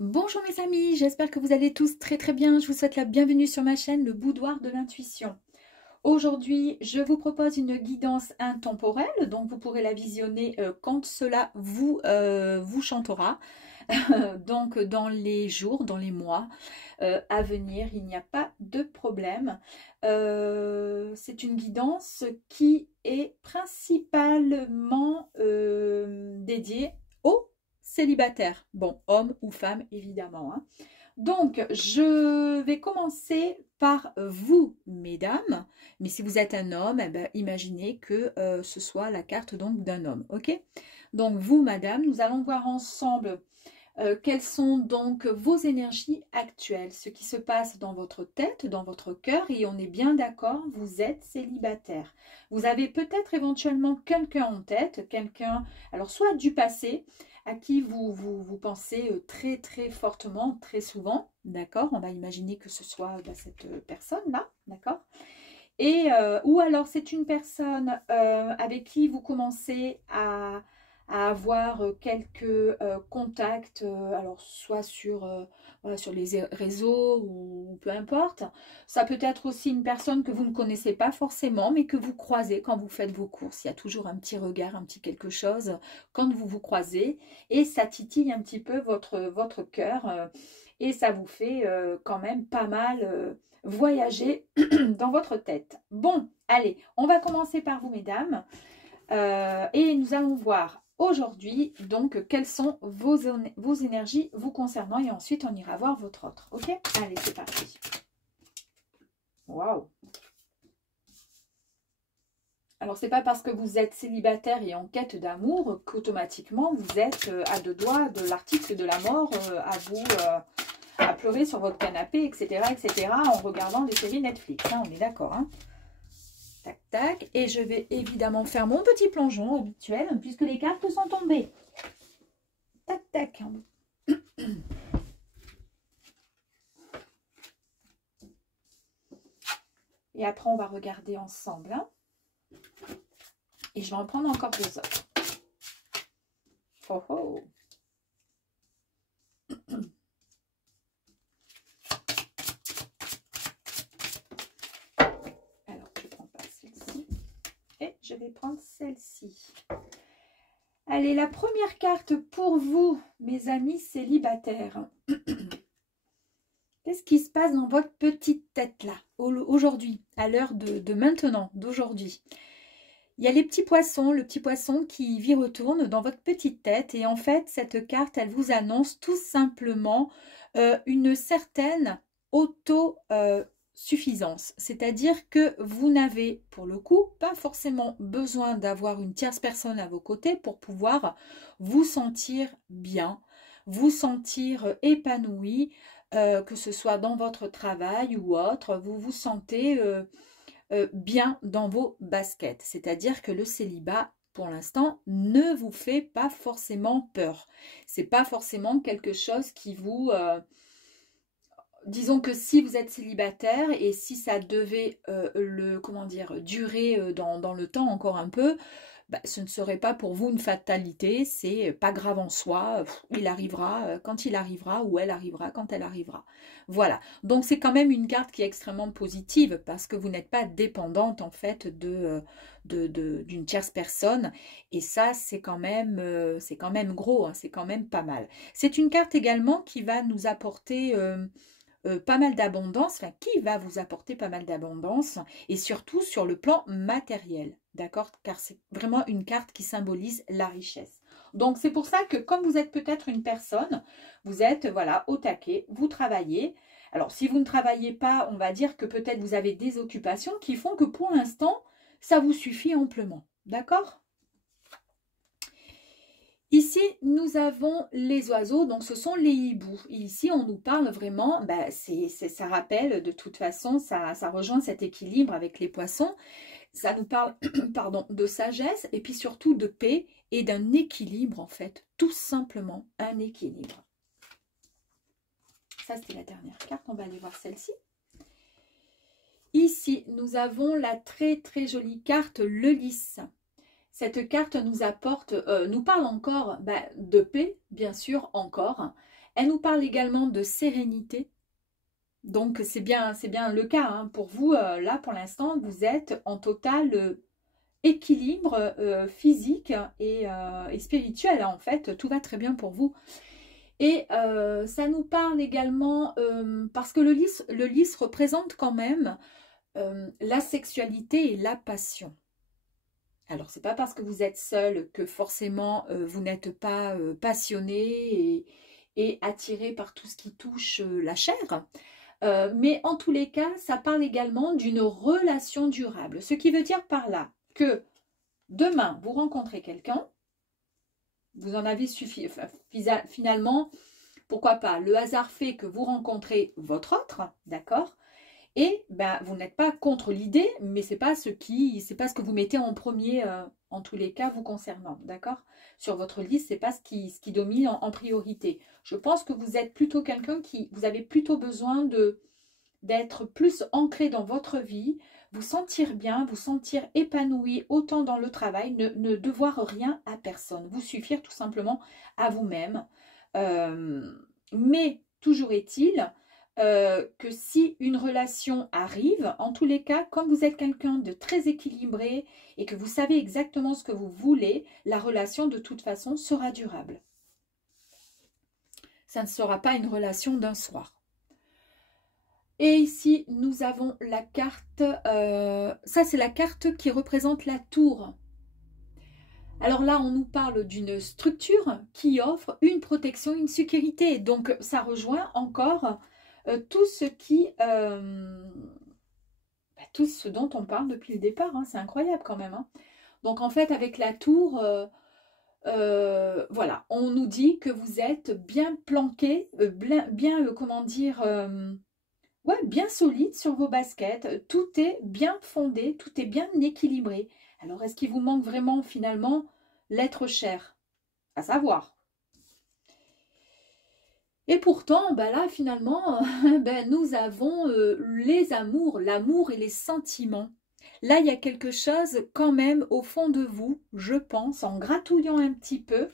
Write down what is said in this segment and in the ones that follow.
Bonjour mes amis, j'espère que vous allez tous très très bien. Je vous souhaite la bienvenue sur ma chaîne, le Boudoir de l'intuition. Aujourd'hui, je vous propose une guidance intemporelle, donc vous pourrez la visionner quand cela vous chantera. Donc dans les jours, dans les mois à venir, il n'y a pas de problème. C'est une guidance qui est principalement dédiée aux célibataires. Bon, hommes ou femmes évidemment, hein. Donc, je vais commencer par vous, mesdames. Mais si vous êtes un homme, eh ben, imaginez que ce soit la carte donc d'un homme, ok? Donc, vous, madame, nous allons voir ensemble quelles sont donc vos énergies actuelles, ce qui se passe dans votre tête, dans votre cœur, et on est bien d'accord, vous êtes célibataire. Vous avez peut-être éventuellement quelqu'un en tête, quelqu'un, alors soit du passé, à qui vous pensez très très fortement, très souvent, d'accord? On va imaginer que ce soit cette personne-là, d'accord? Et ou alors c'est une personne avec qui vous commencez à avoir quelques contacts, alors soit sur, voilà, sur les réseaux ou peu importe. Ça peut être aussi une personne que vous ne connaissez pas forcément, mais que vous croisez quand vous faites vos courses. Il y a toujours un petit regard, un petit quelque chose quand vous vous croisez et ça titille un petit peu votre cœur et ça vous fait quand même pas mal voyager dans votre tête. Bon, allez, on va commencer par vous, mesdames. Et nous allons voir aujourd'hui, donc, quelles sont vos énergies vous concernant. Et ensuite, on ira voir votre autre. Ok? Allez, c'est parti. Waouh! Alors, c'est pas parce que vous êtes célibataire et en quête d'amour qu'automatiquement, vous êtes à deux doigts de l'article de la mort, à pleurer sur votre canapé, etc., etc., en regardant des séries Netflix. Hein, on est d'accord, hein? Tac, tac. Et je vais évidemment faire mon petit plongeon habituel, puisque les cartes sont tombées. Tac, tac. Et après, on va regarder ensemble. Hein. Et je vais en prendre encore deux autres. Oh, oh. Alors, je ne prends pas celle-ci. Et je vais prendre celle-ci. Allez, la première carte pour vous, mes amis célibataires. Qu'est-ce qui se passe dans votre petite tête là, aujourd'hui, à l'heure de maintenant, d'aujourd'hui? Il y a les petits poissons, le petit poisson qui vit retourne dans votre petite tête. Et en fait, cette carte, elle vous annonce tout simplement une certaine autosuffisance. C'est-à-dire que vous n'avez, pour le coup, pas forcément besoin d'avoir une tierce personne à vos côtés pour pouvoir vous sentir bien, vous sentir épanoui, que ce soit dans votre travail ou autre. Vous vous sentez bien dans vos baskets. C'est-à-dire que le célibat, pour l'instant, ne vous fait pas forcément peur. C'est pas forcément quelque chose qui vous... disons que si vous êtes célibataire et si ça devait comment dire, durer dans le temps encore un peu, bah, ce ne serait pas pour vous une fatalité, c'est pas grave en soi, il arrivera quand il arrivera ou elle arrivera quand elle arrivera. Voilà, donc c'est quand même une carte qui est extrêmement positive parce que vous n'êtes pas dépendante en fait d'une tierce personne et ça c'est quand même gros, hein, c'est quand même pas mal. C'est une carte également qui va nous apporter... pas mal d'abondance, enfin qui va vous apporter pas mal d'abondance et surtout sur le plan matériel, d'accord? Car c'est vraiment une carte qui symbolise la richesse. Donc c'est pour ça que comme vous êtes peut-être une personne, vous êtes voilà au taquet, vous travaillez. Alors si vous ne travaillez pas, on va dire que peut-être vous avez des occupations qui font que pour l'instant, ça vous suffit amplement, d'accord? Ici, nous avons les oiseaux, donc ce sont les hiboux. Et ici, on nous parle vraiment, bah, ça rappelle de toute façon, ça rejoint cet équilibre avec les poissons. Ça nous parle pardon, de sagesse et puis surtout de paix et d'un équilibre en fait. Tout simplement un équilibre. Ça, c'était la dernière carte. On va aller voir celle-ci. Ici, nous avons la très très jolie carte le lys. Cette carte nous apporte, nous parle encore de paix, bien sûr, encore. Elle nous parle également de sérénité. Donc, c'est bien le cas hein. Pour vous, là, pour l'instant, vous êtes en total équilibre physique et spirituel. En fait, tout va très bien pour vous. Et ça nous parle également, parce que le lys représente quand même la sexualité et la passion. Alors, c'est pas parce que vous êtes seul que forcément vous n'êtes pas passionné et attiré par tout ce qui touche la chair. Mais en tous les cas, ça parle également d'une relation durable. Ce qui veut dire par là que demain, vous rencontrez quelqu'un, vous en avez suffi, finalement, pourquoi pas, le hasard fait que vous rencontrez votre autre, d'accord? Et ben, vous n'êtes pas contre l'idée, mais c'est pas ce que vous mettez en premier, en tous les cas, vous concernant, d'accord? Sur votre liste, c'est pas ce qui domine en priorité. Je pense que vous êtes plutôt quelqu'un vous avez plutôt besoin d'être plus ancré dans votre vie, vous sentir bien, vous sentir épanoui autant dans le travail, ne devoir rien à personne, vous suffire tout simplement à vous-même. Mais toujours est-il que si une relation arrive, en tous les cas, comme vous êtes quelqu'un de très équilibré et que vous savez exactement ce que vous voulez, la relation de toute façon sera durable. Ça ne sera pas une relation d'un soir. Et ici, nous avons la carte, ça c'est la carte qui représente la tour. Alors là, on nous parle d'une structure qui offre une protection, une sécurité. Donc, ça rejoint encore tout ce dont on parle depuis le départ. Hein. C'est incroyable quand même. Hein. Donc, en fait, avec la tour, voilà, on nous dit que vous êtes bien planqué, comment dire... ouais, bien solide sur vos baskets, tout est bien fondé, tout est bien équilibré. Alors, est-ce qu'il vous manque vraiment, finalement, l'être cher? À savoir. Et pourtant, ben là, finalement, ben, nous avons les amours, l'amour et les sentiments. Là, il y a quelque chose, quand même, au fond de vous, je pense, en gratouillant un petit peu,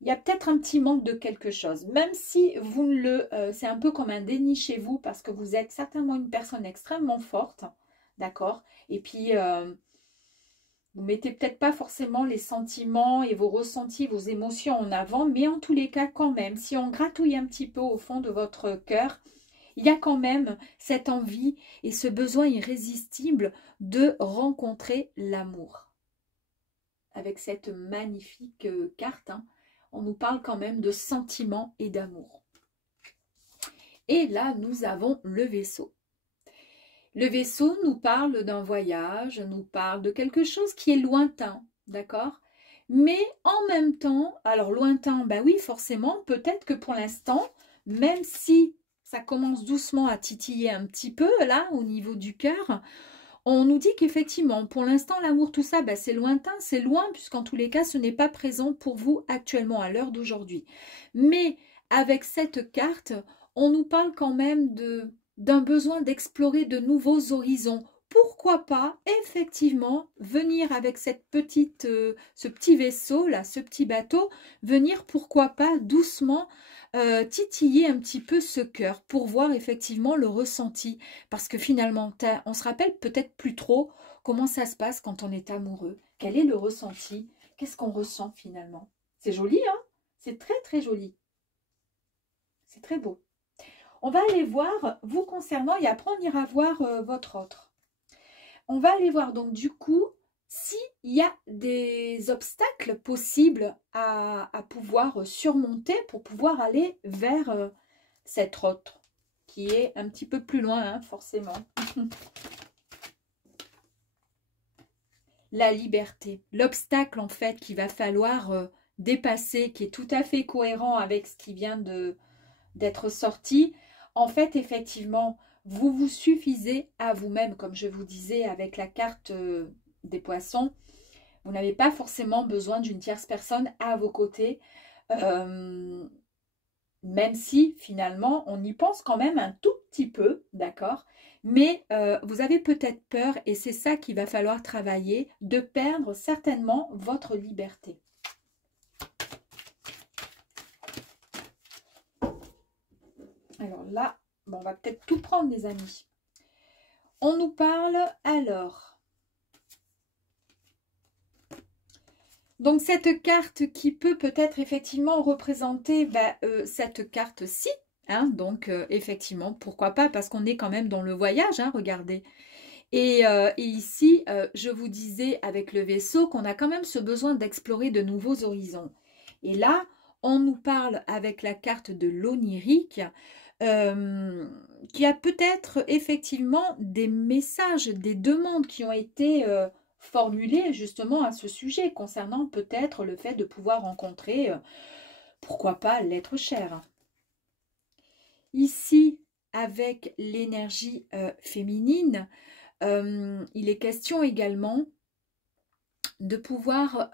il y a peut-être un petit manque de quelque chose, même si vous ne le... c'est un peu comme un déni chez vous, parce que vous êtes certainement une personne extrêmement forte, d'accord? Et puis, vous ne mettez peut-être pas forcément les sentiments et vos ressentis, vos émotions en avant, mais en tous les cas, quand même, si on gratouille un petit peu au fond de votre cœur, il y a quand même cette envie et ce besoin irrésistible de rencontrer l'amour. Avec cette magnifique carte, hein, on nous parle quand même de sentiments et d'amour. Et là, nous avons le vaisseau. Le vaisseau nous parle d'un voyage, nous parle de quelque chose qui est lointain, d'accord? Mais en même temps, alors lointain, ben oui, forcément, peut-être que pour l'instant, même si ça commence doucement à titiller un petit peu, là, au niveau du cœur, on nous dit qu'effectivement, pour l'instant, l'amour, tout ça, ben, c'est lointain, c'est loin, puisqu'en tous les cas, ce n'est pas présent pour vous actuellement, à l'heure d'aujourd'hui. Mais avec cette carte, on nous parle quand même d'un besoin d'explorer de nouveaux horizons. Pourquoi pas, effectivement, venir avec ce petit vaisseau, là, ce petit bateau, venir, pourquoi pas, doucement, titiller un petit peu ce cœur pour voir effectivement le ressenti. Parce que finalement, on se rappelle peut-être plus trop comment ça se passe quand on est amoureux. Quel est le ressenti? Qu'est-ce qu'on ressent finalement? C'est joli, hein? C'est très très joli. C'est très beau. On va aller voir vous concernant et après on ira voir votre autre. On va aller voir donc du coup s'il y a des obstacles possibles à pouvoir surmonter pour pouvoir aller vers cette autre qui est un petit peu plus loin, hein, forcément. La liberté, l'obstacle en fait qu'il va falloir dépasser, qui est tout à fait cohérent avec ce qui vient d'être sorti. En fait, effectivement, vous vous suffisez à vous-même, comme je vous disais avec la carte des poissons. Vous n'avez pas forcément besoin d'une tierce personne à vos côtés, même si finalement on y pense quand même un tout petit peu, d'accord? Mais vous avez peut-être peur, et c'est ça qu'il va falloir travailler, de perdre certainement votre liberté. Alors là, bon, on va peut-être tout prendre, les amis. On nous parle alors. Donc, cette carte qui peut peut-être effectivement représenter cette carte-ci. Hein, donc, effectivement, pourquoi pas, parce qu'on est quand même dans le voyage, hein, regardez. Et ici, je vous disais avec le vaisseau qu'on a quand même ce besoin d'explorer de nouveaux horizons. Et là, on nous parle avec la carte de l'onirique, qui a peut-être effectivement des messages, des demandes qui ont été formulées justement à ce sujet, concernant peut-être le fait de pouvoir rencontrer, pourquoi pas, l'être cher. Ici, avec l'énergie féminine, il est question également de pouvoir,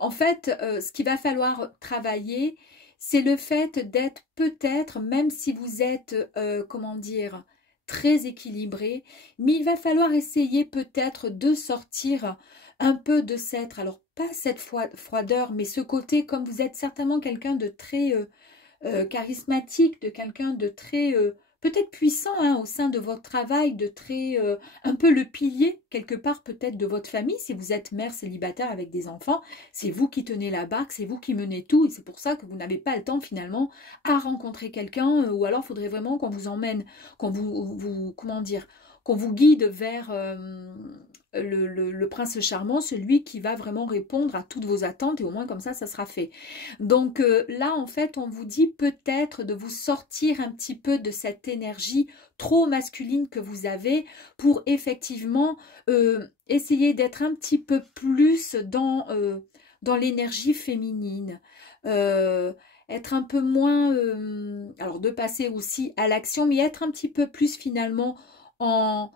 en fait, ce qu'il va falloir travailler, c'est le fait d'être peut-être, même si vous êtes, comment dire, très équilibré, mais il va falloir essayer peut-être de sortir un peu de cette, alors pas cette froideur, mais ce côté, comme vous êtes certainement quelqu'un de très charismatique, de quelqu'un de très peut-être puissant, hein, au sein de votre travail, de très un peu le pilier quelque part peut-être de votre famille. Si vous êtes mère célibataire avec des enfants, c'est vous qui tenez la barque, c'est vous qui menez tout, et c'est pour ça que vous n'avez pas le temps finalement à rencontrer quelqu'un, ou alors il faudrait vraiment qu'on vous emmène, qu'on vous comment dire, qu'on vous guide vers le prince charmant, celui qui va vraiment répondre à toutes vos attentes, et au moins comme ça sera fait. Donc là, en fait, on vous dit peut-être de vous sortir un petit peu de cette énergie trop masculine que vous avez, pour effectivement essayer d'être un petit peu plus dans l'énergie féminine. Être un peu moins, alors de passer aussi à l'action, mais être un petit peu plus finalement en,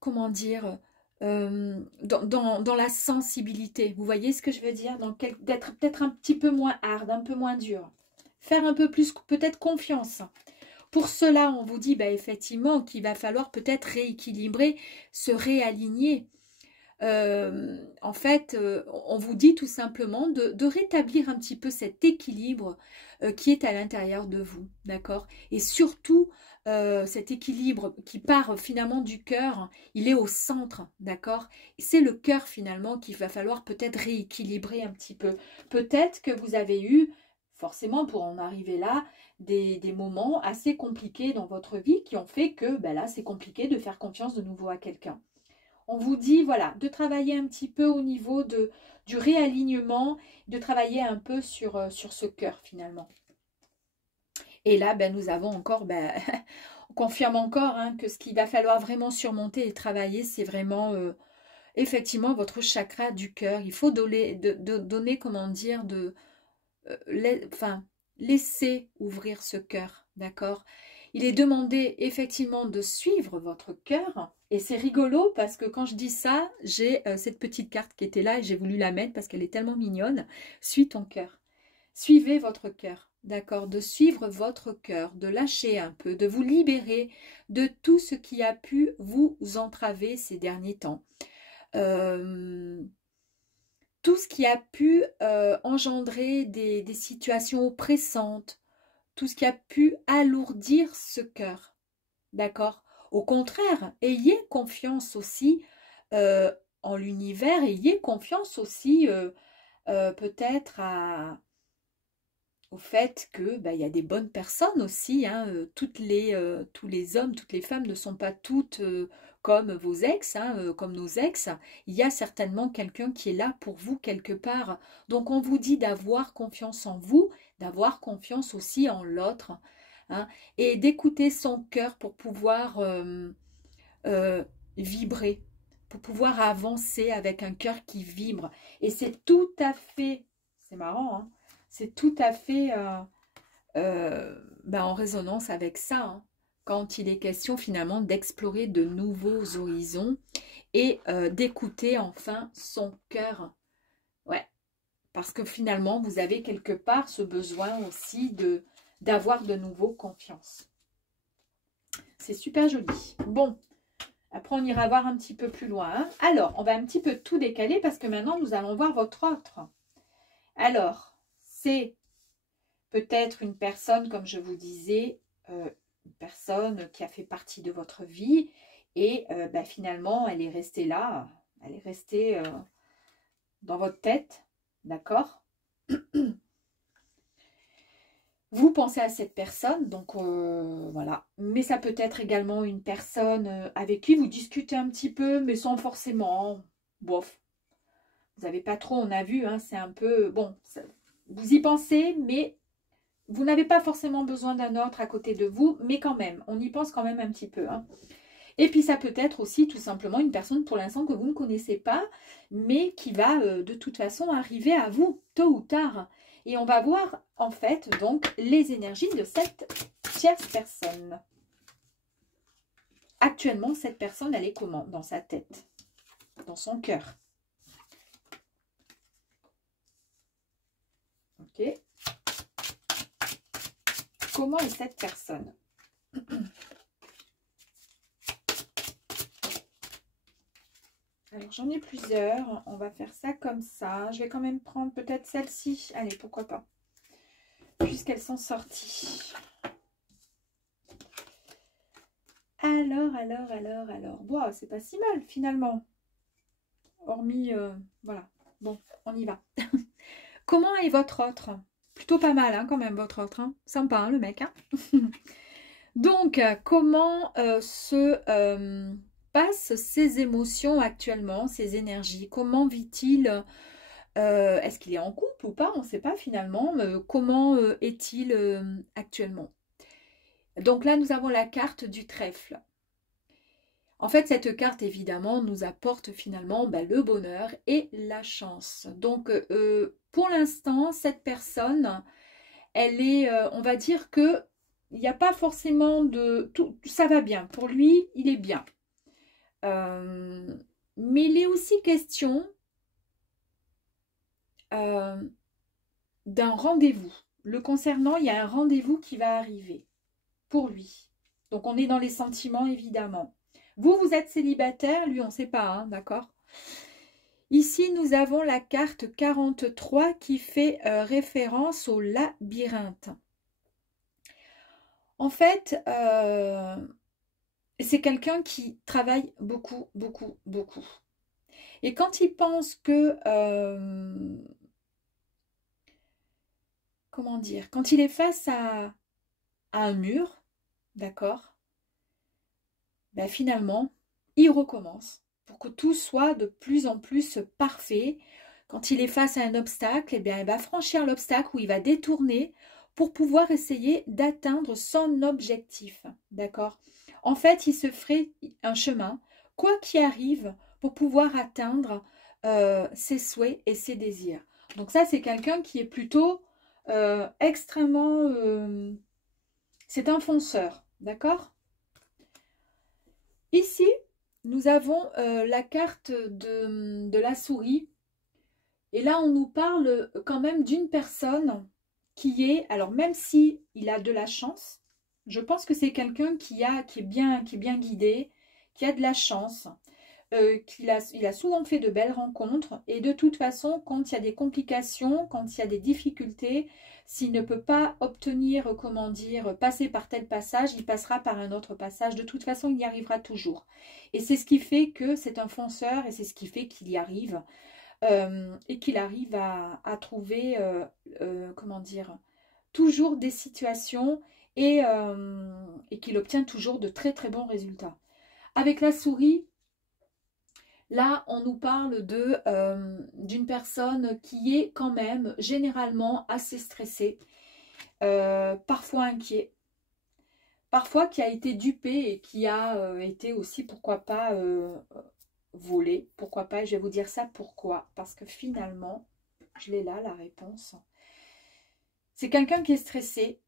comment dire, dans la sensibilité. Vous voyez ce que je veux dire? D'être peut-être un petit peu moins hard, un peu moins dur. Faire un peu plus peut-être confiance. Pour cela, on vous dit effectivement qu'il va falloir peut-être rééquilibrer, se réaligner. En fait, on vous dit tout simplement de rétablir un petit peu cet équilibre qui est à l'intérieur de vous, d'accord? Et surtout, cet équilibre qui part finalement du cœur, il est au centre, d'accord? C'est le cœur finalement qu'il va falloir peut-être rééquilibrer un petit peu. Peut-être que vous avez eu, forcément pour en arriver là, des moments assez compliqués dans votre vie qui ont fait que là, c'est compliqué de faire confiance de nouveau à quelqu'un. On vous dit, voilà, de travailler un petit peu au niveau du réalignement, de travailler un peu sur ce cœur finalement. Et là, nous avons encore, on confirme encore hein, que ce qu'il va falloir vraiment surmonter et travailler, c'est vraiment effectivement votre chakra du cœur. Il faut donner comment dire, laisser ouvrir ce cœur, d'accord? Il est demandé effectivement de suivre votre cœur. Et c'est rigolo parce que quand je dis ça, j'ai cette petite carte qui était là et j'ai voulu la mettre parce qu'elle est tellement mignonne. Suis ton cœur. Suivez votre cœur, d'accord? De suivre votre cœur, de lâcher un peu, de vous libérer de tout ce qui a pu vous entraver ces derniers temps. Tout ce qui a pu engendrer des situations oppressantes, tout ce qui a pu alourdir ce cœur, d'accord? Au contraire, ayez confiance aussi en l'univers, ayez confiance aussi peut-être au fait que il y a des bonnes personnes aussi, hein, tous les hommes, toutes les femmes ne sont pas toutes comme vos ex, hein, comme nos ex. Il y a certainement quelqu'un qui est là pour vous quelque part. Donc on vous dit d'avoir confiance en vous, d'avoir confiance aussi en l'autre, hein, et d'écouter son cœur pour pouvoir vibrer, pour pouvoir avancer avec un cœur qui vibre. Et c'est tout à fait, c'est marrant, hein, c'est tout à fait en résonance avec ça, hein, quand il est question finalement d'explorer de nouveaux horizons et d'écouter enfin son cœur. Ouais, parce que finalement, vous avez quelque part ce besoin aussi d'avoir de nouveau confiance. C'est super joli. Bon, après on ira voir un petit peu plus loin. Hein. Alors, on va un petit peu tout décaler parce que maintenant, nous allons voir votre autre. Alors, c'est peut-être une personne, comme je vous disais, une personne qui a fait partie de votre vie et finalement, elle est restée là, elle est restée dans votre tête, d'accord? Vous pensez à cette personne, donc voilà. Mais ça peut être également une personne avec qui vous discutez un petit peu, mais sans forcément, bof. Vous n'avez pas trop, on a vu, hein, c'est un peu, bon, ça, vous y pensez, mais vous n'avez pas forcément besoin d'un autre à côté de vous, mais quand même, on y pense quand même un petit peu, hein. Et puis ça peut être aussi tout simplement une personne pour l'instant que vous ne connaissez pas, mais qui va de toute façon arriver à vous, tôt ou tard. Et on va voir en fait donc les énergies de cette tierce personne. Actuellement, cette personne, elle est comment dans sa tête, dans son cœur? Ok. Comment est cette personne? Alors, j'en ai plusieurs. On va faire ça comme ça. Je vais quand même prendre peut-être celle-ci. Allez, pourquoi pas. Puisqu'elles sont sorties. Alors. Wow, c'est pas si mal, finalement. Hormis, voilà. Bon, on y va. Comment est votre autre? Plutôt pas mal, hein, quand même, votre autre. Hein. Sympa, hein, le mec. Hein. Donc, comment passent ses émotions actuellement, ses énergies? Comment vit-il? Est-ce qu'il est en couple ou pas? On ne sait pas finalement. Comment est-il actuellement? Donc là, nous avons la carte du trèfle. En fait, cette carte, évidemment, nous apporte finalement le bonheur et la chance. Donc, pour l'instant, cette personne, elle est, on va dire que il n'y a pas forcément de... Tout, ça va bien. Pour lui, il est bien. Mais il est aussi question d'un rendez-vous. Le concernant, il y a un rendez-vous qui va arriver pour lui. Donc, on est dans les sentiments, évidemment. Vous, vous êtes célibataire, lui, on ne sait pas, hein, d'accord? Ici, nous avons la carte 43 qui fait référence au labyrinthe. En fait, c'est quelqu'un qui travaille beaucoup. Et quand il pense que, comment dire, quand il est face à un mur, d'accord, finalement, il recommence pour que tout soit de plus en plus parfait. Quand il est face à un obstacle, il va franchir l'obstacle ou il va détourner pour pouvoir essayer d'atteindre son objectif, d'accord. En fait, il se ferait un chemin, quoi qu'il arrive, pour pouvoir atteindre ses souhaits et ses désirs. Donc ça, c'est quelqu'un qui est plutôt extrêmement... c'est un fonceur, d'accord. Ici, nous avons la carte de la souris. Et là, on nous parle quand même d'une personne qui est... Alors, même si il a de la chance, je pense que c'est quelqu'un qui est bien guidé, qui a de la chance, il a souvent fait de belles rencontres. Et de toute façon, quand il y a des complications, quand il y a des difficultés, s'il ne peut pas obtenir, comment dire, passer par tel passage, il passera par un autre passage. De toute façon, il y arrivera toujours. Et c'est ce qui fait que c'est un fonceur et c'est ce qui fait qu'il y arrive. Et qu'il arrive à trouver, comment dire, toujours des situations et qu'il obtient toujours de très très bons résultats. Avec la souris, là, on nous parle d'une personne qui est quand même généralement assez stressée, parfois inquiet, parfois qui a été dupé et qui a été aussi, pourquoi pas, volé. Pourquoi pas? Je vais vous dire ça pourquoi. Parce que finalement, je l'ai là, la réponse. C'est quelqu'un qui est stressé.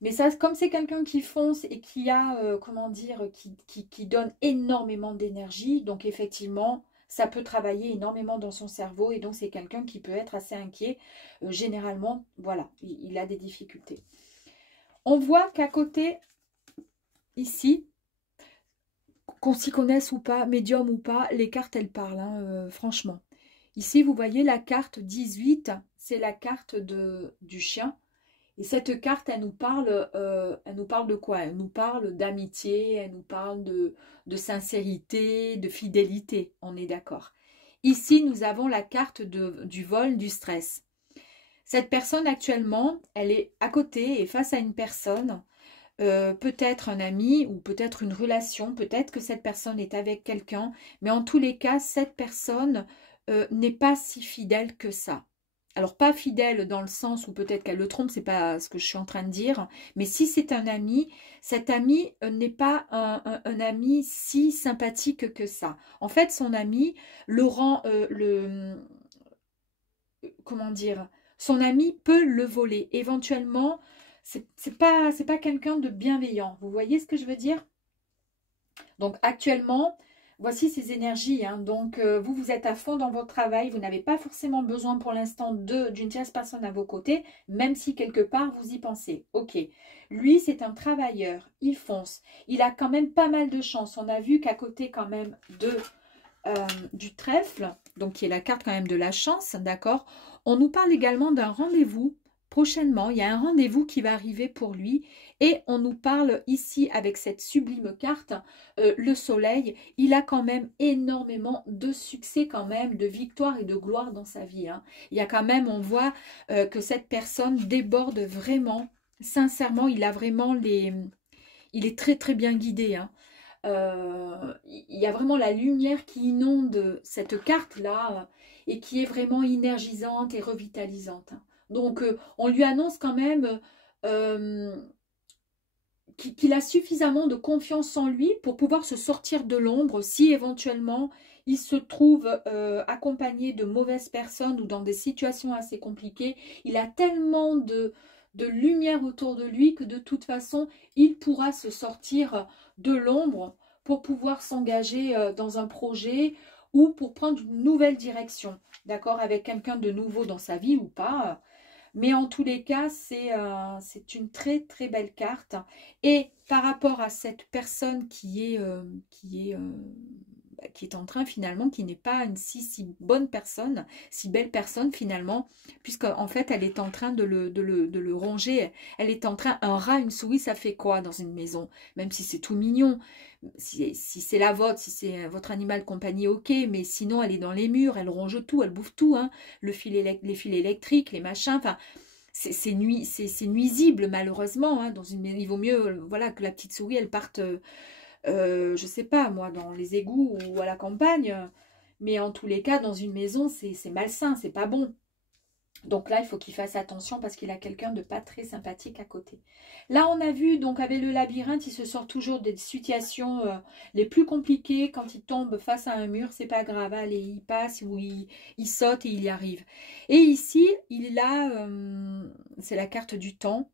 Mais ça, comme c'est quelqu'un qui fonce et qui a, comment dire, qui donne énormément d'énergie, donc effectivement, ça peut travailler énormément dans son cerveau et donc c'est quelqu'un qui peut être assez inquiet. Généralement, voilà, il a des difficultés. On voit qu'à côté, ici, qu'on s'y connaisse ou pas, médium ou pas, les cartes, elles parlent, hein, franchement. Ici, vous voyez la carte 18, c'est la carte du chien. Et cette carte, elle nous parle de quoi? Elle nous parle d'amitié, elle nous parle de sincérité, de fidélité, on est d'accord. Ici, nous avons la carte du vol, du stress. Cette personne actuellement, elle est à côté et face à une personne, peut-être un ami ou peut-être une relation, peut-être que cette personne est avec quelqu'un, mais en tous les cas, cette personne n'est pas si fidèle que ça. Alors pas fidèle dans le sens où peut-être qu'elle le trompe, c'est pas ce que je suis en train de dire, mais si c'est un ami, cet ami n'est pas un ami si sympathique que ça. En fait, son ami le rend, comment dire, son ami peut le voler. Éventuellement, c'est pas quelqu'un de bienveillant. Vous voyez ce que je veux dire? Donc actuellement, voici ces énergies. Hein. Donc vous, vous êtes à fond dans votre travail. Vous n'avez pas forcément besoin pour l'instant d'une tierce personne à vos côtés, même si quelque part vous y pensez. Ok. Lui, c'est un travailleur. Il fonce. Il a quand même pas mal de chance. On a vu qu'à côté quand même du trèfle, donc qui est la carte quand même de la chance, d'accord? On nous parle également d'un rendez-vous prochainement. Il y a un rendez-vous qui va arriver pour lui. Et on nous parle ici avec cette sublime carte, le soleil. Il a quand même énormément de succès quand même, de victoire et de gloire dans sa vie. Hein. Il y a quand même, on voit que cette personne déborde vraiment. Sincèrement, il a vraiment il est très très bien guidé. Hein. Il y a vraiment la lumière qui inonde cette carte-là et qui est vraiment énergisante et revitalisante. Donc, on lui annonce quand même qu'il a suffisamment de confiance en lui pour pouvoir se sortir de l'ombre si éventuellement il se trouve accompagné de mauvaises personnes ou dans des situations assez compliquées. Il a tellement de lumière autour de lui que de toute façon, il pourra se sortir de l'ombre pour pouvoir s'engager dans un projet ou pour prendre une nouvelle direction, d'accord, avec quelqu'un de nouveau dans sa vie ou pas. Mais en tous les cas, c'est une très très belle carte. Et par rapport à cette personne qui est en train finalement, qui n'est pas une si bonne personne, si belle personne finalement, puisqu'en fait elle est en train de le ronger, elle est en train, un rat, une souris, ça fait quoi dans une maison? Même si c'est tout mignon, si c'est la vôtre, si c'est votre animal de compagnie, ok, mais sinon elle est dans les murs, elle ronge tout, elle bouffe tout, hein, les fils électriques, les machins, enfin... C'est nuisible malheureusement, hein, il vaut mieux voilà, que la petite souris elle parte je sais pas moi, dans les égouts ou à la campagne, mais en tous les cas, dans une maison, c'est malsain, c'est pas bon. Donc là, il faut qu'il fasse attention parce qu'il a quelqu'un de pas très sympathique à côté. Là, on a vu, donc avec le labyrinthe, il se sort toujours des situations les plus compliquées. Quand il tombe face à un mur, c'est pas grave, allez, il passe ou il saute et il y arrive. Et ici, il a, c'est la carte du temps.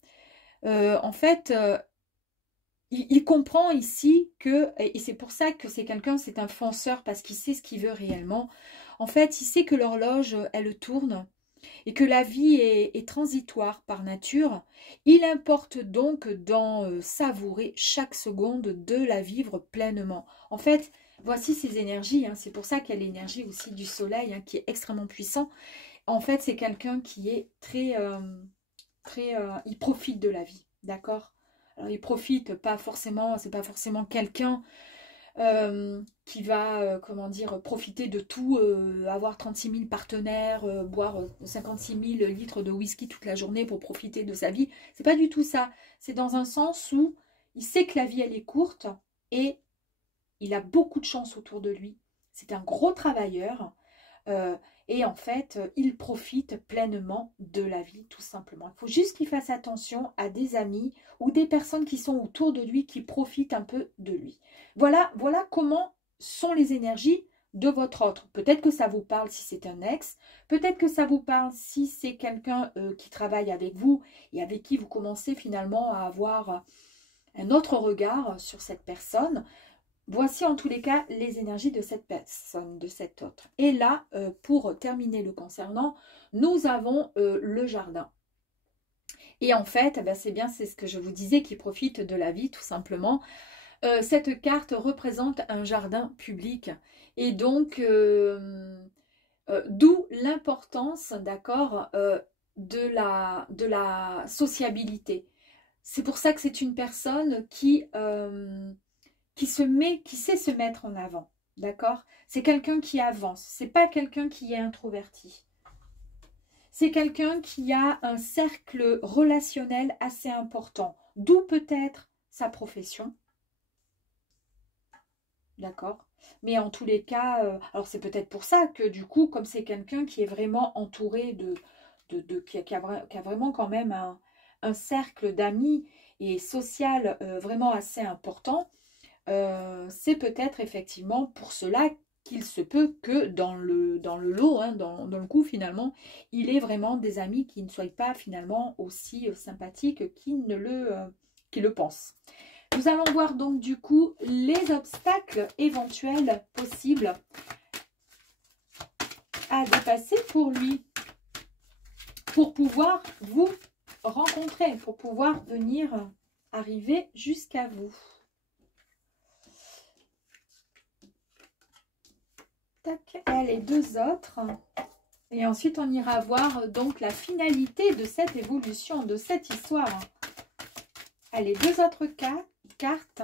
En fait, il comprend ici que, et c'est pour ça que c'est quelqu'un, c'est un fonceur parce qu'il sait ce qu'il veut réellement. En fait, il sait que l'horloge, elle tourne et que la vie est transitoire par nature. Il importe donc d'en savourer chaque seconde, de la vivre pleinement. En fait, voici ces énergies. Hein, c'est pour ça qu'il y a l'énergie aussi du soleil hein, qui est extrêmement puissant. En fait, c'est quelqu'un qui est il profite de la vie, d'accord? Alors, il profite, pas forcément, c'est pas forcément quelqu'un qui va, comment dire, profiter de tout, avoir 36 000 partenaires, boire 56 000 litres de whisky toute la journée pour profiter de sa vie. C'est pas du tout ça. C'est dans un sens où il sait que la vie, elle est courte et il a beaucoup de chance autour de lui. C'est un gros travailleur. Et en fait, il profite pleinement de la vie, tout simplement. Il faut juste qu'il fasse attention à des amis ou des personnes qui sont autour de lui, qui profitent un peu de lui. Voilà comment sont les énergies de votre autre. Peut-être que ça vous parle si c'est un ex, peut-être que ça vous parle si c'est quelqu'un qui travaille avec vous et avec qui vous commencez finalement à avoir un autre regard sur cette personne. Voici en tous les cas les énergies de cette personne, de cet autre. Et là, pour terminer le concernant, nous avons le jardin. Et en fait, eh ben, c'est ce que je vous disais, qui profite de la vie tout simplement. Cette carte représente un jardin public. Et donc, d'où l'importance, d'accord, de la sociabilité. C'est pour ça que c'est une personne qui sait se mettre en avant. D'accord? C'est quelqu'un qui avance. C'est pas quelqu'un qui est introverti. C'est quelqu'un qui a un cercle relationnel assez important. D'où peut-être sa profession. D'accord? Mais en tous les cas, alors c'est peut-être pour ça que du coup, comme c'est quelqu'un qui est vraiment entouré qui a vraiment quand même un cercle d'amis et social vraiment assez important, c'est peut-être effectivement pour cela qu'il se peut que dans le lot, hein, dans le coup finalement, il ait vraiment des amis qui ne soient pas finalement aussi sympathiques qu'il le pense. Nous allons voir donc du coup les obstacles éventuels possibles à dépasser pour lui, pour pouvoir vous rencontrer, pour pouvoir venir arriver jusqu'à vous. Tac, et les deux autres. Et ensuite, on ira voir donc la finalité de cette évolution, de cette histoire. Allez, deux autres cartes.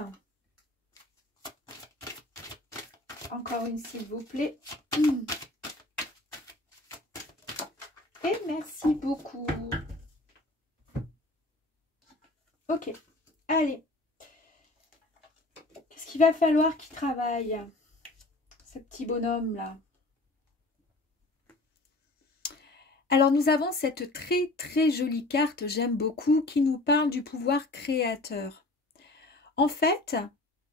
Encore une, s'il vous plaît. Et merci beaucoup. Ok, allez. Qu'est-ce qu'il va falloir qu'il travaille, ce petit bonhomme-là? Alors, nous avons cette très très jolie carte, j'aime beaucoup, qui nous parle du pouvoir créateur. En fait,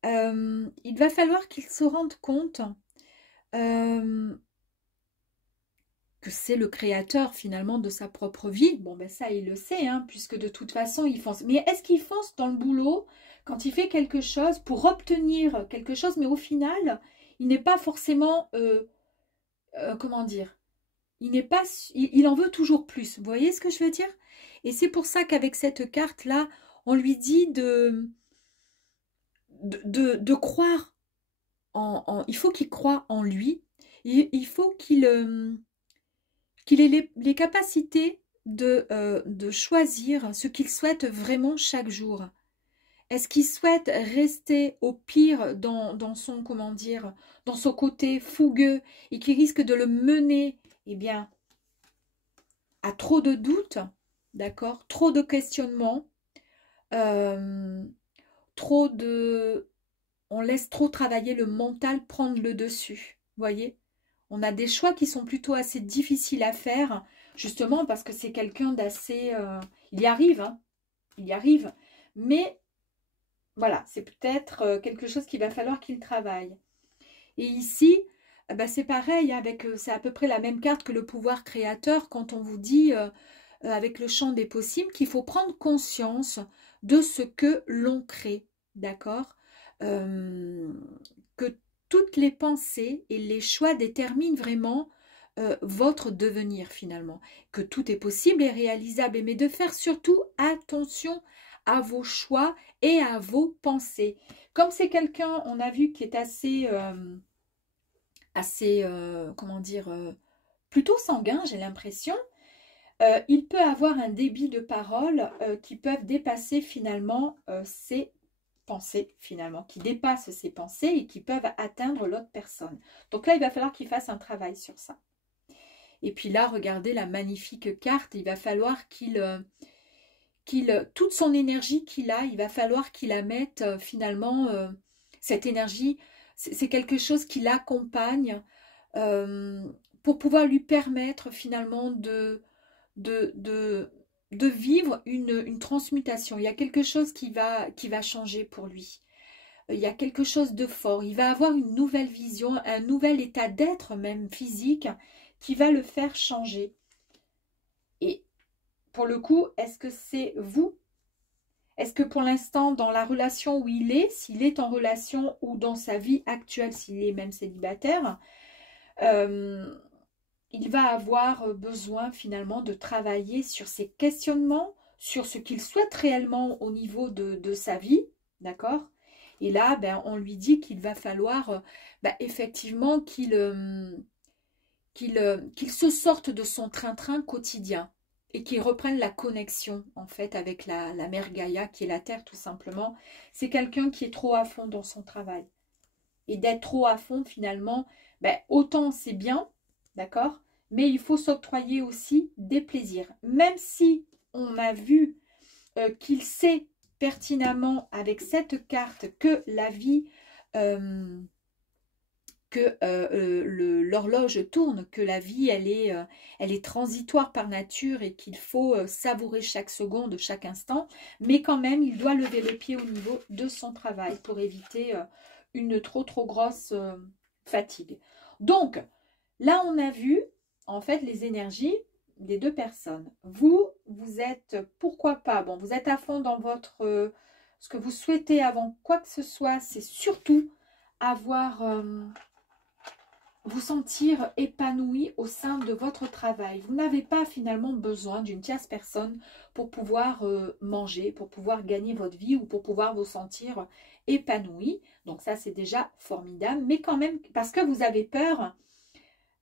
il va falloir qu'il se rende compte que c'est le créateur finalement de sa propre vie. Bon, ben ça, il le sait, hein, puisque de toute façon, il fonce. Mais est-ce qu'il fonce dans le boulot quand il fait quelque chose pour obtenir quelque chose, mais au final, il n'est pas forcément, comment dire, il en veut toujours plus. Vous voyez ce que je veux dire? Et c'est pour ça qu'avec cette carte-là, on lui dit de croire il faut qu'il croie en lui. Il faut qu'il ait les capacités de choisir ce qu'il souhaite vraiment chaque jour. Est-ce qu'il souhaite rester au pire dans son, comment dire, dans son côté fougueux et qui risque de le mener, eh bien, à trop de doutes, d'accord, trop de questionnements, trop de... On laisse trop travailler le mental prendre le dessus, voyez. On a des choix qui sont plutôt assez difficiles à faire, justement parce que c'est quelqu'un d'assez... il y arrive, hein, il y arrive, mais voilà, c'est peut-être quelque chose qu'il va falloir qu'il travaille. Et ici, bah, c'est pareil, c'est à peu près la même carte que le pouvoir créateur quand on vous dit, avec le champ des possibles, qu'il faut prendre conscience de ce que l'on crée, d'accord? Que toutes les pensées et les choix déterminent vraiment votre devenir finalement, que tout est possible et réalisable, mais de faire surtout attention à vos choix et à vos pensées. Comme c'est quelqu'un, on a vu, qui est assez, comment dire, plutôt sanguin, j'ai l'impression, il peut avoir un débit de parole qui peuvent dépasser finalement ses pensées, finalement, qui dépassent ses pensées et qui peuvent atteindre l'autre personne. Donc là, il va falloir qu'il fasse un travail sur ça. Et puis là, regardez la magnifique carte, il va falloir toute son énergie qu'il a, il va falloir qu'il la mette finalement, cette énergie, c'est quelque chose qui l'accompagne pour pouvoir lui permettre finalement de vivre une transmutation. Il y a quelque chose qui va changer pour lui. Il y a quelque chose de fort. Il va avoir une nouvelle vision, un nouvel état d'être même physique qui va le faire changer. Et pour le coup, est-ce que c'est vous? Est-ce que pour l'instant, dans la relation où il est, s'il est en relation ou dans sa vie actuelle, s'il est même célibataire, il va avoir besoin finalement de travailler sur ses questionnements, sur ce qu'il souhaite réellement au niveau de sa vie, d'accord? Et là, ben, on lui dit qu'il va falloir effectivement qu'il se sorte de son train-train quotidien, et qui reprenne la connexion en fait avec la mère Gaïa qui est la terre tout simplement. C'est quelqu'un qui est trop à fond dans son travail. Et d'être trop à fond finalement, ben, autant c'est bien, d'accord, mais il faut s'octroyer aussi des plaisirs. Même si on a vu qu'il sait pertinemment avec cette carte que la vie, l'horloge tourne, que la vie elle est transitoire par nature et qu'il faut savourer chaque seconde, chaque instant, mais quand même il doit lever le pied au niveau de son travail pour éviter une trop grosse fatigue. Donc là on a vu en fait les énergies des deux personnes. Vous êtes, pourquoi pas, bon, vous êtes à fond dans votre, ce que vous souhaitez avant quoi que ce soit, c'est surtout avoir, vous sentir épanoui au sein de votre travail. Vous n'avez pas finalement besoin d'une tierce personne pour pouvoir manger, pour pouvoir gagner votre vie ou pour pouvoir vous sentir épanoui. Donc ça, c'est déjà formidable, mais quand même, parce que vous avez peur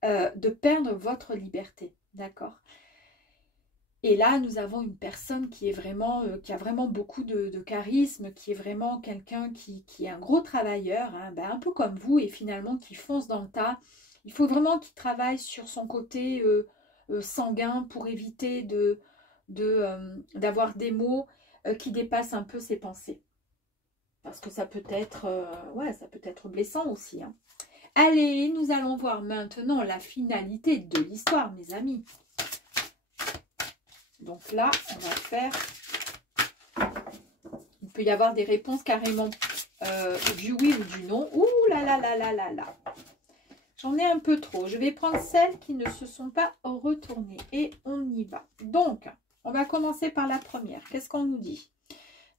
de perdre votre liberté. D'accord. Et là, nous avons une personne qui est vraiment, qui a vraiment beaucoup de charisme, qui est vraiment quelqu'un qui est un gros travailleur, hein, ben, un peu comme vous, et finalement qui fonce dans le tas. Il faut vraiment qu'il travaille sur son côté sanguin pour éviter d'avoir des mots qui dépassent un peu ses pensées. Parce que ça peut être, ouais, ça peut être blessant aussi. Hein. Allez, nous allons voir maintenant la finalité de l'histoire, mes amis. Donc là, on va faire... Il peut y avoir des réponses carrément du oui ou du non. Ouh là là là là là là. J'en ai un peu trop. Je vais prendre celles qui ne se sont pas retournées. Et on y va. Donc, on va commencer par la première. Qu'est-ce qu'on nous dit?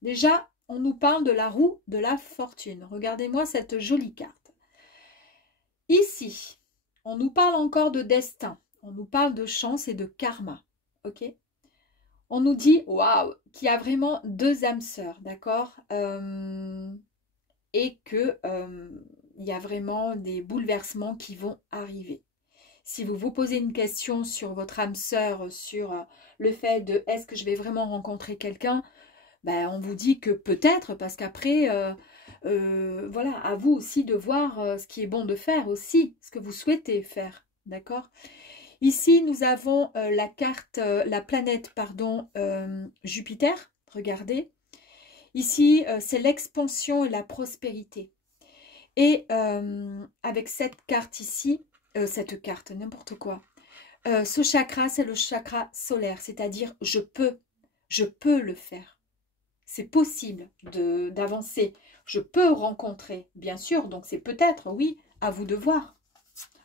Déjà, on nous parle de la roue de la fortune. Regardez-moi cette jolie carte. Ici, on nous parle encore de destin. On nous parle de chance et de karma. Ok? On nous dit, waouh, qu'il y a vraiment deux âmes sœurs, d'accord, et que il y a vraiment des bouleversements qui vont arriver. Si vous vous posez une question sur votre âme sœur, sur le fait de est-ce que je vais vraiment rencontrer quelqu'un, ben, on vous dit que peut-être, parce qu'après, voilà, à vous aussi de voir ce qui est bon de faire aussi, ce que vous souhaitez faire, d'accord? Ici, nous avons la carte, la planète, pardon, Jupiter. Regardez. Ici, c'est l'expansion et la prospérité. Et avec cette carte ici, cette carte, n'importe quoi, ce chakra, c'est le chakra solaire, c'est-à-dire je peux le faire. C'est possible d'avancer. Je peux rencontrer, bien sûr, donc c'est peut-être, oui, à vous de voir.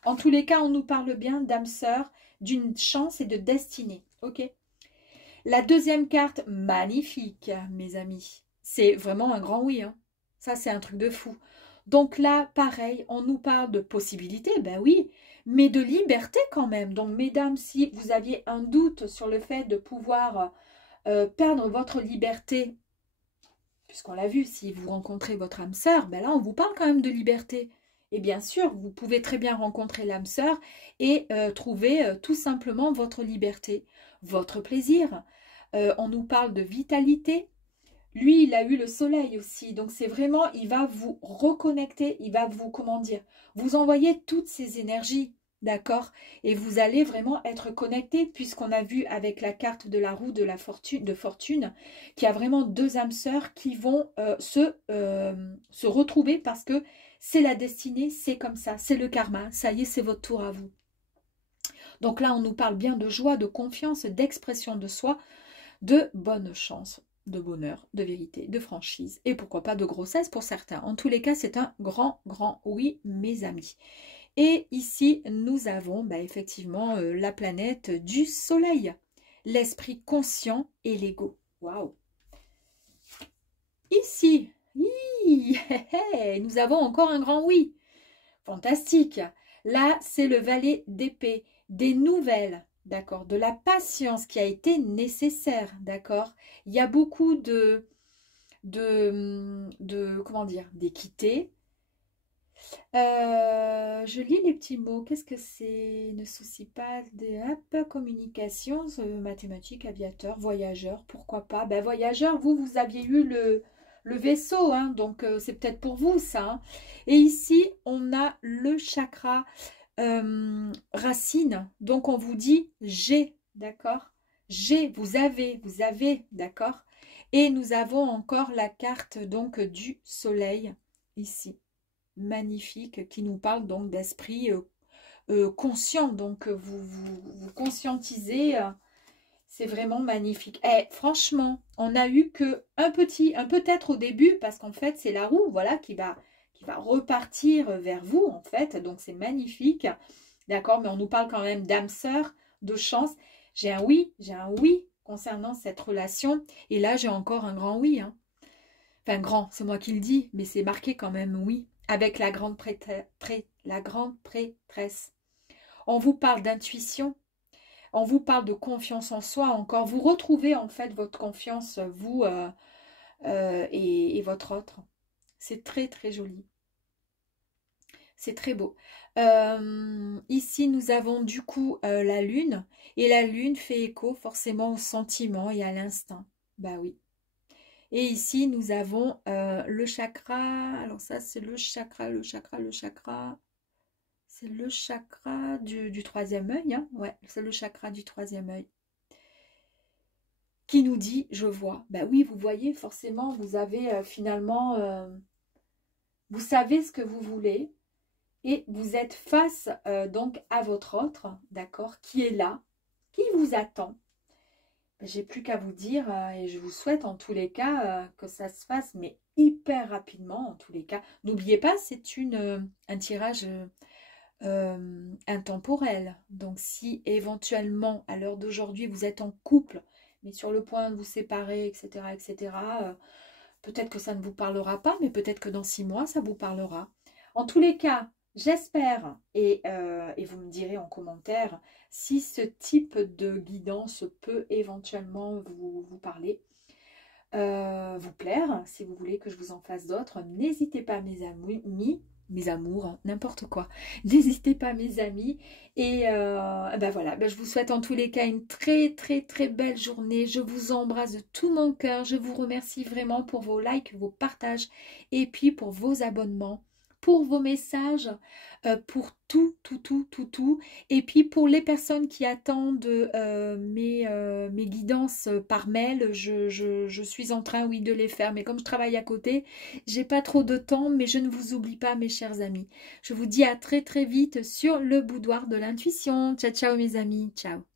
En tous les cas, on nous parle bien d'âme sœur, d'une chance et de destinée. Ok. La deuxième carte, magnifique, mes amis. C'est vraiment un grand oui. Hein. Ça, c'est un truc de fou. Donc là, pareil, on nous parle de possibilités, ben oui, mais de liberté quand même. Donc, mesdames, si vous aviez un doute sur le fait de pouvoir perdre votre liberté, puisqu'on l'a vu, si vous rencontrez votre âme sœur, ben là, on vous parle quand même de liberté. Et bien sûr, vous pouvez très bien rencontrer l'âme sœur et trouver tout simplement votre liberté, votre plaisir. On nous parle de vitalité. Lui, il a eu le soleil aussi. Donc, c'est vraiment, il va vous reconnecter, il va vous, comment dire, vous envoyer toutes ces énergies, d'accord? Et vous allez vraiment être connecté puisqu'on a vu avec la carte de la roue de fortune qu'il y a vraiment deux âmes sœurs qui vont se retrouver parce que c'est la destinée, c'est comme ça, c'est le karma, ça y est, c'est votre tour à vous. Donc là, on nous parle bien de joie, de confiance, d'expression de soi, de bonne chance, de bonheur, de vérité, de franchise et pourquoi pas de grossesse pour certains. En tous les cas, c'est un grand oui, mes amis. Et ici, nous avons effectivement la planète du soleil, l'esprit conscient et l'ego. Waouh! Ici, nous avons encore un grand oui. Fantastique. Là, c'est le valet d'épée, des nouvelles, d'accord, de la patience qui a été nécessaire, d'accord. Il y a beaucoup comment dire, d'équité. Je lis les petits mots. Qu'est-ce que c'est? Ne soucie pas des communication, mathématiques, aviateur, voyageur, pourquoi pas? Ben, voyageur, vous aviez eu le vaisseau, hein, donc c'est peut-être pour vous ça, hein. Et ici, on a le chakra racine. Donc, on vous dit j'ai, d'accord? J'ai, vous avez, d'accord? Et nous avons encore la carte donc du soleil ici magnifique qui nous parle donc d'esprit conscient. Donc vous conscientisez, c'est vraiment magnifique. Et franchement, on a eu que un peut-être au début, parce qu'en fait c'est la roue, voilà, qui va repartir vers vous en fait. Donc c'est magnifique, d'accord. Mais on nous parle quand même d'âme sœur, de chance. J'ai un oui concernant cette relation. Et là j'ai encore un grand oui, hein. Enfin, grand, c'est moi qui le dis, mais c'est marqué quand même, oui. Avec la grande prêtresse. On vous parle d'intuition, on vous parle de confiance en soi encore. Vous retrouvez en fait votre confiance, vous et votre autre. C'est très très joli. C'est très beau. Ici, nous avons du coup la lune. Et la lune fait écho forcément au sentiment et à l'instinct. Bah oui. Et ici, nous avons le chakra. Alors ça, c'est le chakra. C'est le chakra du troisième œil. Hein. Ouais, c'est le chakra du troisième œil. Qui nous dit, je vois. Ben oui, vous voyez, forcément, vous avez finalement... vous savez ce que vous voulez. Et vous êtes face donc à votre autre, d'accord, qui est là, qui vous attend. J'ai plus qu'à vous dire, et je vous souhaite en tous les cas que ça se fasse, mais hyper rapidement en tous les cas. N'oubliez pas, c'est un tirage intemporel. Donc si éventuellement, à l'heure d'aujourd'hui, vous êtes en couple, mais sur le point de vous séparer, etc., peut-être que ça ne vous parlera pas, mais peut-être que dans 6 mois, ça vous parlera. En tous les cas, j'espère, et vous me direz en commentaire, si ce type de guidance peut éventuellement vous parler, vous plaire, si vous voulez que je vous en fasse d'autres, n'hésitez pas mes amours, n'importe quoi, n'hésitez pas mes amis, et ben voilà, ben je vous souhaite en tous les cas une très très très belle journée, je vous embrasse de tout mon cœur, je vous remercie vraiment pour vos likes, vos partages, et puis pour vos abonnements, pour vos messages, pour tout. Et puis pour les personnes qui attendent mes guidances par mail, je suis en train, oui, de les faire. Mais comme je travaille à côté, j'ai pas trop de temps, mais je ne vous oublie pas, mes chers amis. Je vous dis à très très vite sur le boudoir de l'intuition. Ciao, ciao mes amis, ciao.